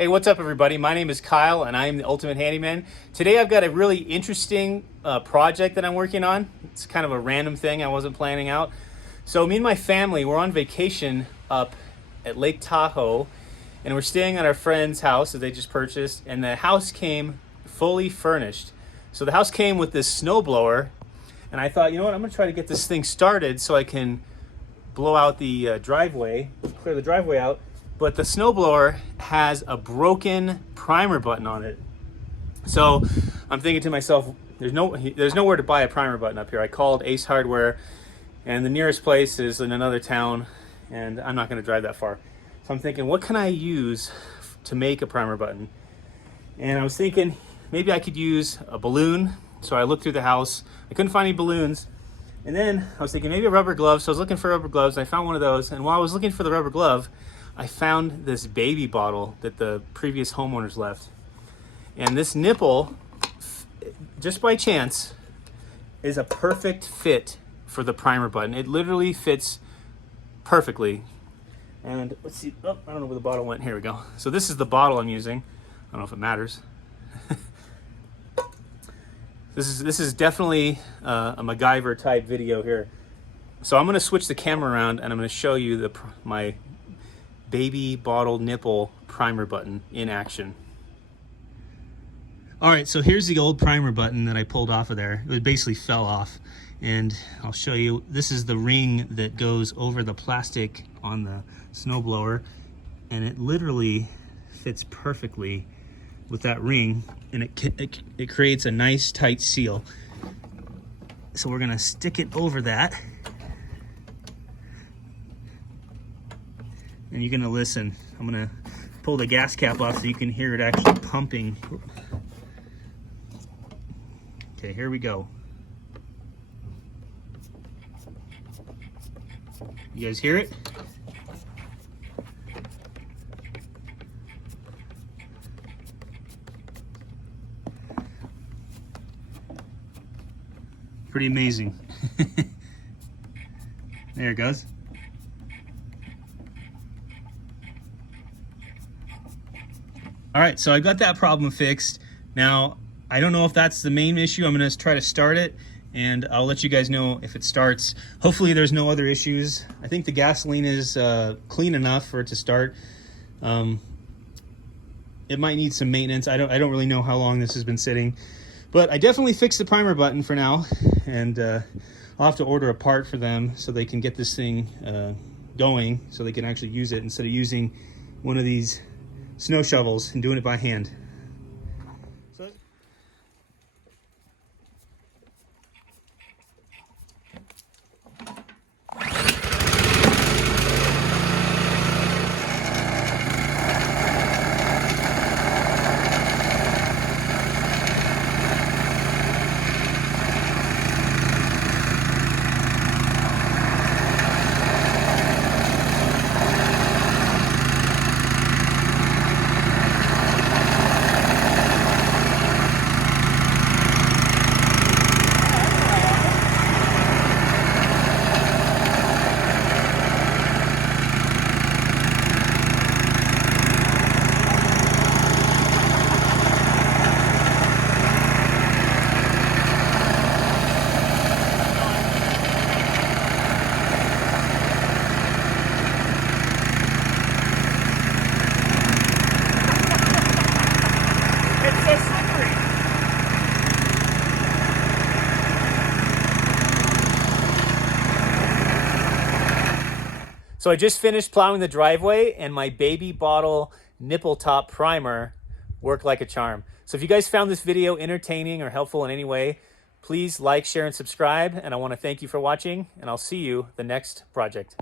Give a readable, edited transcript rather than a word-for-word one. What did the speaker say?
Hey, what's up everybody? My name is Kyle and I am the Ultimate Handyman. Today I've got a really interesting project that I'm working on. It's kind of a random thing I wasn't planning out. So me and my family, we're on vacation up at Lake Tahoe and we're staying at our friend's house that they just purchased, and the house came fully furnished. So the house came with this snowblower, and I thought, you know what, I'm gonna try to get this thing started so I can blow out the driveway, clear the driveway out. But the snowblower has a broken primer button on it. So I'm thinking to myself, there's nowhere to buy a primer button up here. I called Ace Hardware, and the nearest place is in another town, and I'm not gonna drive that far. So I'm thinking, what can I use to make a primer button? And I was thinking, maybe I could use a balloon. So I looked through the house, I couldn't find any balloons. And then I was thinking maybe a rubber glove. So I was looking for rubber gloves, and I found one of those. And while I was looking for the rubber glove, I found this baby bottle that the previous homeowners left. And this nipple, just by chance, is a perfect fit for the primer button. It literally fits perfectly. And let's see, oh, I don't know where the bottle went. Here we go. So this is the bottle I'm using. I don't know if it matters. This is definitely a MacGyver type video here. So I'm gonna switch the camera around and I'm gonna show you my baby bottle nipple primer button in action. All right, so here's the old primer button that I pulled off of there. It basically fell off, and I'll show you. This is the ring that goes over the plastic on the snowblower, and it literally fits perfectly with that ring, and it creates a nice tight seal. So we're gonna stick it over that, and you're gonna listen. I'm gonna pull the gas cap off so you can hear it actually pumping. Okay, here we go. You guys hear it? Pretty amazing. There it goes. All right, so I got that problem fixed. Now, I don't know if that's the main issue. I'm gonna try to start it, and I'll let you guys know if it starts. Hopefully there's no other issues. I think the gasoline is clean enough for it to start. It might need some maintenance. I don't really know how long this has been sitting, but I definitely fixed the primer button for now, and I'll have to order a part for them so they can get this thing going, so they can actually use it instead of using one of these snow shovels and doing it by hand. So I just finished plowing the driveway, and my baby bottle nipple top primer worked like a charm. So if you guys found this video entertaining or helpful in any way, please like, share, and subscribe. And I want to thank you for watching, and I'll see you the next project.